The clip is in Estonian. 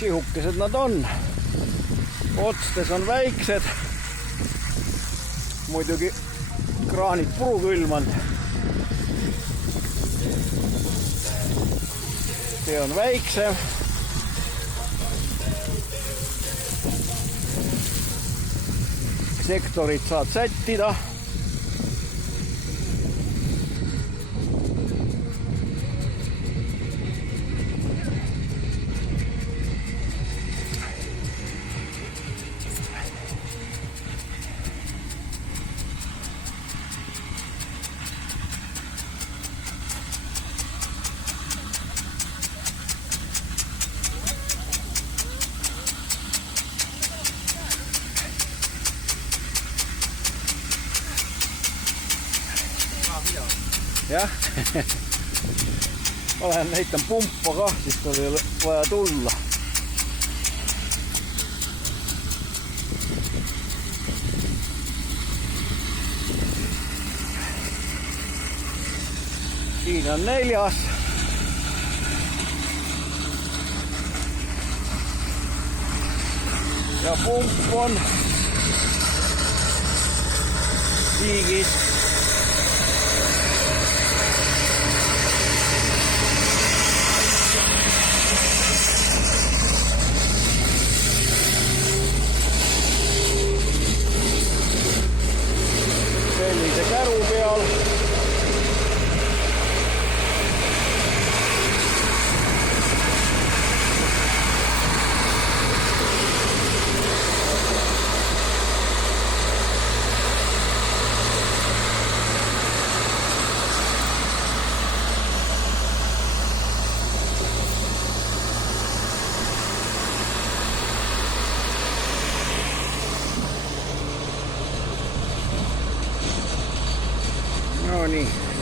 sihukesed nad on. Otstes on väiksed. Muidugi kraanid puru külmanud. See on väiksem. Sektorit saad sättida. Jah, ma lähen näitan pumpa kah, siis tal ei ole vaja tulla. Siin on 4. Ja pump on tiigis. Sellise käru peal. No niin.